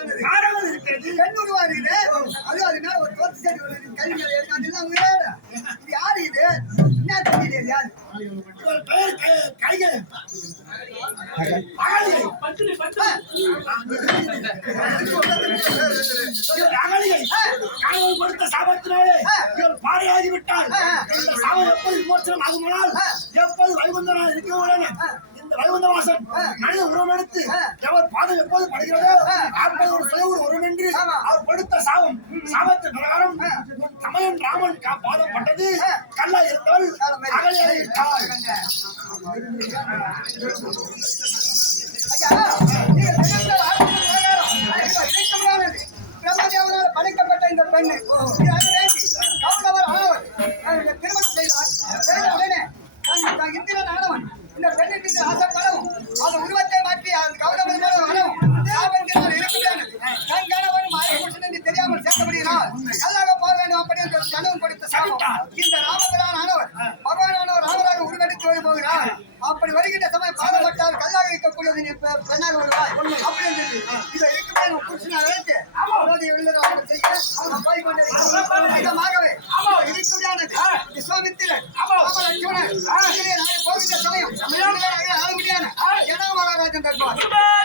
ஆனது. இருக்கிறது. பெண் உருவாகுது அது அது மேல ஒரு தோத்து செடி வருது கை மேல இருக்கு அதெல்லாம் இது யாரு இது? என்ன தெரியல யாரு? இவர் பெயர் கைகள் கொடுத்த சாபத்தினாலே பாறையாகி விட்டால் சாபம் எப்போது விமோசனம் ஆகுமானால் எப்போது வைகுந்தனால் இருக்க உடனே மனித உருவம் எடுத்து எவர் பாதம் எப்போது படுகிறதோ அப்போது ஒரு சுய ஒரு உருவம் என்று அவர் கொடுத்த சாபம் சாபத்தின் பிரகாரம் தமையன் ராமன் கா- பாதம் பட்டது கல்லா இருந்தவள் அகலியாக இணைக்கமானது பிரம்மதேவனால் படைக்கப்பட்ட இந்த பெண்ணு கௌரவர் ஆனவர் திருமணம் செய்தார் உடனே இந்த பெண்ணுக்கு இந்த தெரியாமல் சேர்க்கப்படுகிறார் நல்லாக போக வேண்டும் அப்படி என்று கணவன் கொடுத்த சாபம் இந்த ராமபிரான் ஆனவர் பகவானானவர் ராமராக உருவெடுத்து போகிறார் அப்படி வருகின்ற சமயம் பாதப்பட்டால் கல்லாக இருக்கக்கூடியது நீ பெண்ணாக வருவாய் அப்படி இருந்தது இதை இருக்குமே புருஷனை அழைத்து அதாவது Vai tentar.